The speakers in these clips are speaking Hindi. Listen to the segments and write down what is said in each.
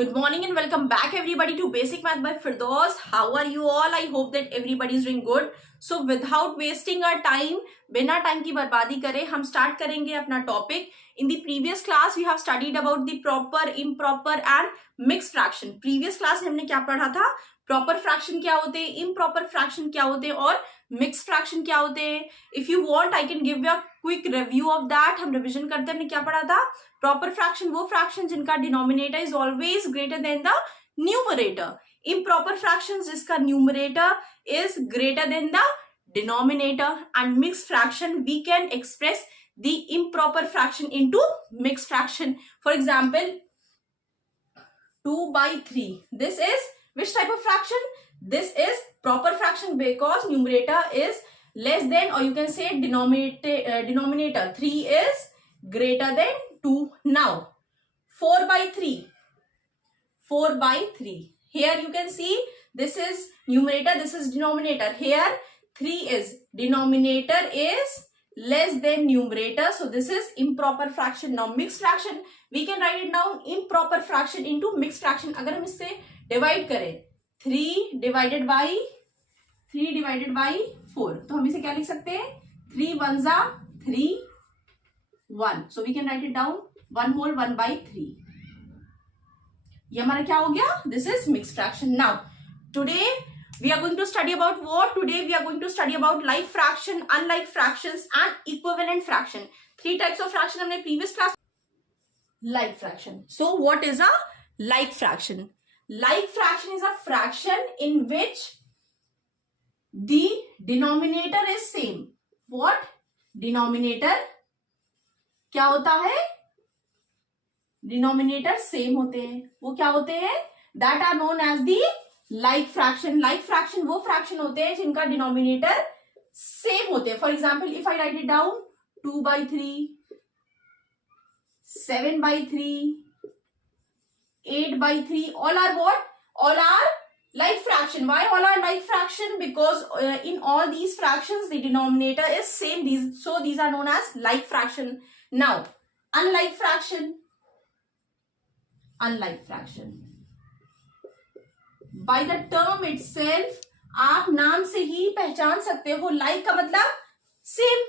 Good morning and welcome back everybody to Basic Math by Firdaus. How are you all? I hope that everybody is doing good. So without wasting our time, बिना टाइम की बर्बादी करे हम स्टार्ट करेंगे अपना topic. In the previous class we have studied about the proper, improper and mixed fraction. Previous class में हमने क्या पढ़ा था? प्रॉपर फ्रैक्शन क्या होते हैं, इम्प्रॉपर फ्रैक्शन क्या होते हैं और मिक्स फ्रैक्शन क्या होते हैं. If you want I can give you a quick review of that. हम रिवीजन करते हैं हमने क्या पढ़ा था. प्रॉपर फ्रैक्शन वो फ्रैक्शन जिनका denominator is always greater than the numerator. Improper fraction जिसका numerator is greater than the denominator. And mix fraction we can express the improper fraction into mix fraction. For example 2/3. This is which type of fraction? This is proper fraction because numerator is less than, or you can say denominator 3 is greater than 2. Now 4/3. 4/3. Here you can see this is numerator, this is denominator. Here 3 is denominator is less than numerator, so this is improper fraction. Now mixed fraction we can write it down improper fraction into mixed fraction. अगर हम इससे डिवाइड करें 3 डिवाइडेड बाई 4, तो हम इसे क्या लिख सकते हैं 3 1 3 1. So we can write it down 1 whole 1/3. ये हमारा क्या हो गया. This is mixed fraction. Now today we are going to study about what? Today we are going to study about like fraction, unlike fractions and equivalent fraction. 3 types of fraction हमने previous class. Like fraction. So what is a like fraction? Like fraction is a fraction in which the denominator is same. What? Denominator क्या होता है. Denominator same होते हैं. वो क्या होते हैं? That are known as the like fraction. Like fraction वो fraction होते हैं जिनका denominator same होते हैं. For example, if I write it down 2/3, 7/3, 8/3, all are what? All are like fraction. Why all are like fraction? Because in all these fractions the denominator is same. These are known as like fraction. Now unlike fraction. Unlike fraction. By the term itself आप नाम से ही पहचान सकते हो. लाइक का मतलब same.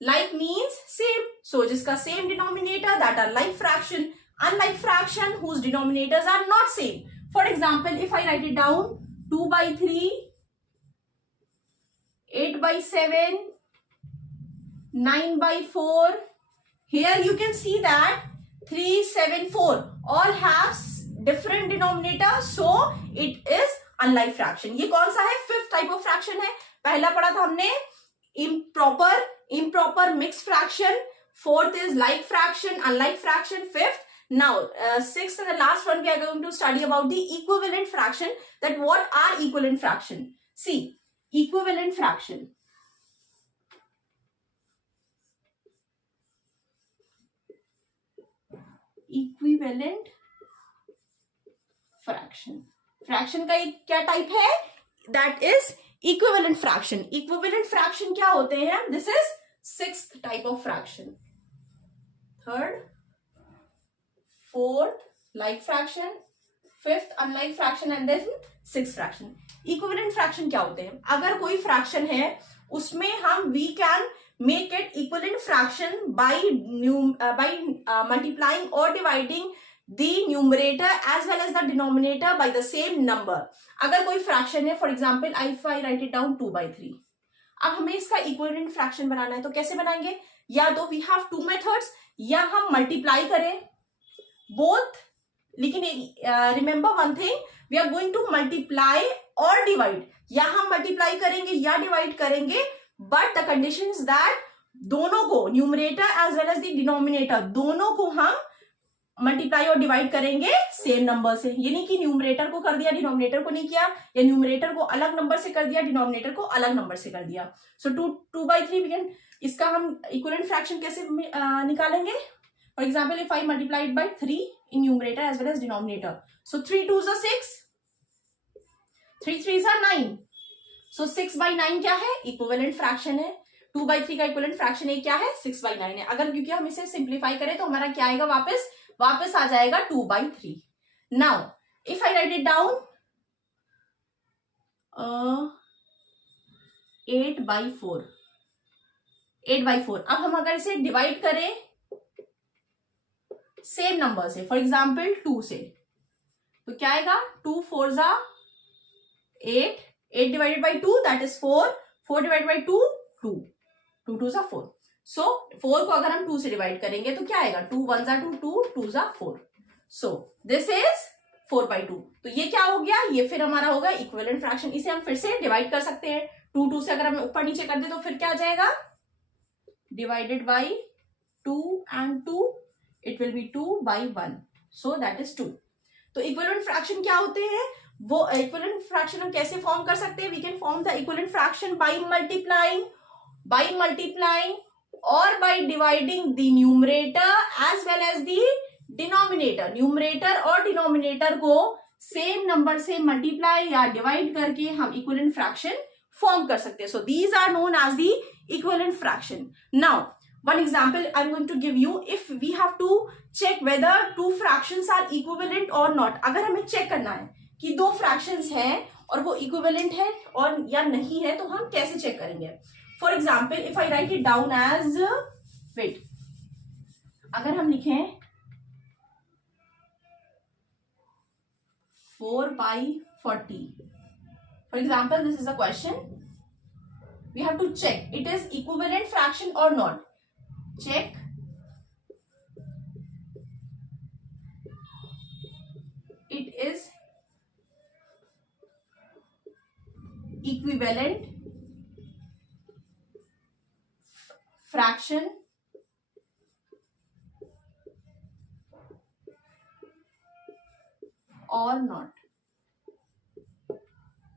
Like means same. So जिसका same denominator that are like fraction. Unlike fraction whose denominators are not same. For example if I write it down 2/3, 8/7, 9/4. Here you can see that 3, 7, 4 all have different denominator, so it is unlike fraction. ये कौन सा है? फिफ्थ टाइप ऑफ फ्रैक्शन है. पहला पढ़ा था हमने improper mixed fraction. Fourth is like fraction, unlike fraction. Fifth. Now sixth and the last one we are going to study about the equivalent fraction. That what are equivalent fraction? See, equivalent fraction. Equivalent fraction. Fraction का एक क्या टाइप है? That is equivalent fraction. Equivalent fraction क्या होते हैं? This is sixth type of fraction. Third, fourth like fraction, fifth unlike fraction and then sixth fraction. Equivalent fraction क्या होते हैं? अगर कोई फ्रैक्शन है उसमें हम we can make it equivalent fraction by multiplying और dividing the numerator as well as the denominator by the same number. अगर कोई फ्रैक्शन है, for example if I write it down 2/3. अब हमें इसका इक्विवेलेंट फ्रैक्शन बनाना है तो कैसे बनाएंगे? या तो वी हैव 2 मेथड्स, या हम मल्टीप्लाई करें बोथ. लेकिन remember one thing, we are going to multiply और डिवाइड. या हम मल्टीप्लाई करेंगे या डिवाइड करेंगे, but the condition is that दोनों को, numerator as well as the denominator, दोनों को हम मल्टीप्लाई और डिवाइड करेंगे सेम नंबर से. ये नहीं कि न्यूमरेटर को कर दिया डिनोमिनेटर को नहीं किया, या न्यूमरेटर को अलग नंबर से कर दिया डिनोमिनेटर को अलग नंबर से कर दिया. So 2/3 begin. इसका हम इक्विवेलेंट फ्रैक्शन कैसे निकालेंगे? For example if I multiplied by 3 in numerator as well as denominator, so 3 2s are 6, 3 3s are 9. So 6/9 क्या है? इक्विवेलेंट फ्रैक्शन है. 2/3 का इक्विवेलेंट फ्रैक्शन क्या है? 6/9 है. अगर क्योंकि हम इसे सिंप्लीफाई करें तो हमारा क्या आएगा? वापस आ जाएगा 2/3. Now if I write it down 8/4, 8/4। अब हम अगर इसे डिवाइड करें सेम नंबर से, फॉर एग्जाम्पल 2 से, तो क्या आएगा? 2 4 जा 8, 8 divided by 2 that is 4, 4 divided by 2 2, 2 2 जा 4। सो 4 को अगर हम 2 से डिवाइड करेंगे तो क्या आएगा? 2 1 जा 2, 2 2 जा 4। So this is 4/2। तो ये क्या हो गया? ये फिर हमारा होगा इक्विवेलेंट फ्रैक्शन। इसे हम फिर से डिवाइड कर सकते हैं। 2 2 से अगर हम ऊपर नीचे कर दे तो फिर क्या आ जाएगा? Divided by 2 and 2, it will be 2/1, so that is 2। तो इक्विवेलेंट फ्रैक्शन क्या होते हैं? वो इक्विवेलेंट फ्रैक्शन हम कैसे फॉर्म कर सकते हैं? We can form the equivalent fraction by multiplying और by dividing the numerator as well as the denominator. Numerator और डिनोमिनेटर को सेम नंबर से मल्टीप्लाई या डिवाइड करके हम इक्विवेलेंट फ्रैक्शन फॉर्म कर सकते हैं। So these are known as the equivalent fraction. Now one example I'm going to give you. If we have to check whether two fractions are equivalent or not, अगर हमें चेक करना है कि दो fractions हैं और वो equivalent है और या नहीं है, तो हम कैसे चेक करेंगे? For example, if I write it down as wait, अगर हम लिखें 4/40, for example, this is a question. We have to check it is equivalent fraction or not. Check it is equivalent fraction or not.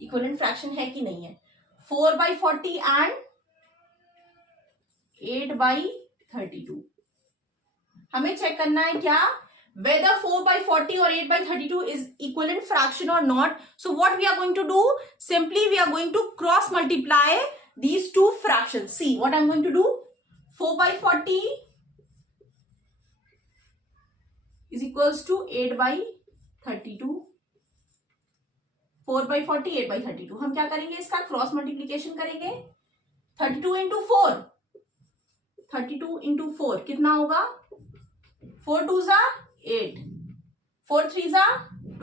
Equivalent fraction है कि नहीं है? 4/40 and 8/32। हमें चेक करना है क्या? Whether 4/40 or 8/32 is equivalent fraction or not. So what we are going to do? Simply we are going to cross multiply these two fractions. See what I'm going to do? 4/40 is equals to 8/32. 4/40, 8/32। हम क्या करेंगे? इसका क्रॉस मल्टीप्लीकेशन करेंगे। 32 into 4, 32 into 4 कितना होगा? 4 2 जा 8, 4 3 जा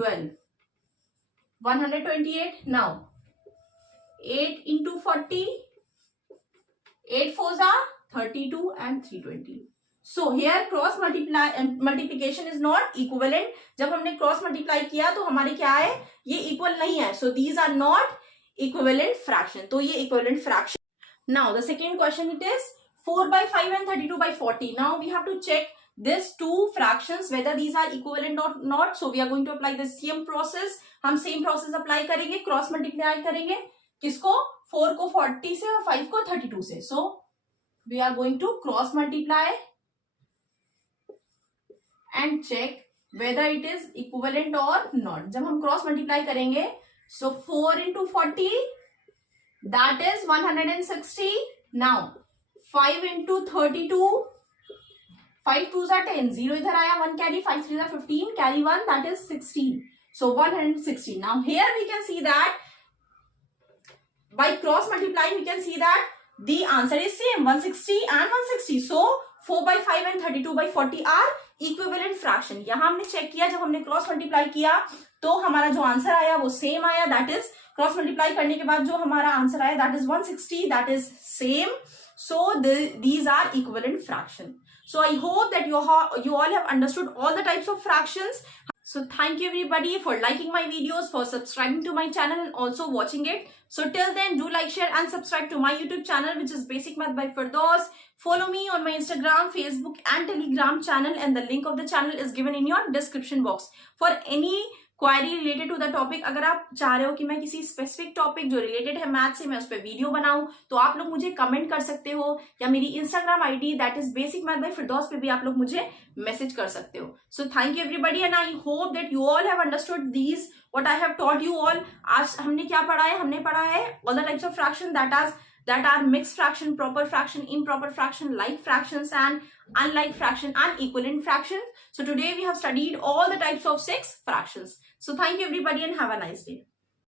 12, 128। Now 8 into 40, 8 4 जा 32 and 320. So here cross multiplication is not equivalent. जब हमने क्रॉस मल्टीप्लाई किया तो हमारे क्या है? ये इक्वल नहीं है. So these are not equivalent fraction. तो ये equivalent fraction. Now the second question it is 4/5 and 32/40. Now we have to check these two fractions whether these are equivalent or not. So we are going to apply the same process. हम same process apply करेंगे, cross multiply करेंगे. किसको? 4 को 40 से और 5 को 32 से. So we are going to cross multiply and check whether it is equivalent or not. जब हम cross multiply करेंगे, so 4 into 40 that is 160. Now 5 into 32, 5 2s are 10, 0 इधर आया, 1 carry, 5 3s are 15, carry 1 that is 16. So 160. Now here we can see that by cross multiplying we can see that the answer is same, 160 and 160. So 4/5 and 32/40 are equivalent fraction. यहाँ हमने चेक किया, जब हमने क्रॉस मल्टीप्लाई किया तो हमारा जो आंसर आया वो सेम आया. दैट इज क्रॉस मल्टीप्लाई करने के बाद जो हमारा आंसर आया that is 160. That is same. So these are equivalent fraction. So I hope that you all have understood all the types of fractions. So thank you everybody for liking my videos, for subscribing to my channel and also watching it. So till then, do like, share and subscribe to my YouTube channel, which is Basic Math by Firdaus. Follow me on my Instagram, Facebook and Telegram channel, and the link of the channel is given in your description box. For any query related to the topic, अगर आप चाह रहे हो कि मैं किसी स्पेसिफिक टॉपिक जो रिलेटेड है मैथ से मैं उस पर वीडियो बनाऊं, तो आप लोग मुझे कमेंट कर सकते हो, या मेरी Instagram ID that is basic math by Firdaus पे भी आप लोग मुझे मैसेज कर सकते हो. So thank you everybody and I hope that you all have understood these what I have taught you all. आज हमने क्या पढ़ा है? हमने पढ़ा है all the types of fraction that that are mixed fraction, proper fraction, improper fraction, like fractions and unlike fraction and equivalent fractions. So today we have studied all the types of 6 fractions. So thank you everybody and have a nice day.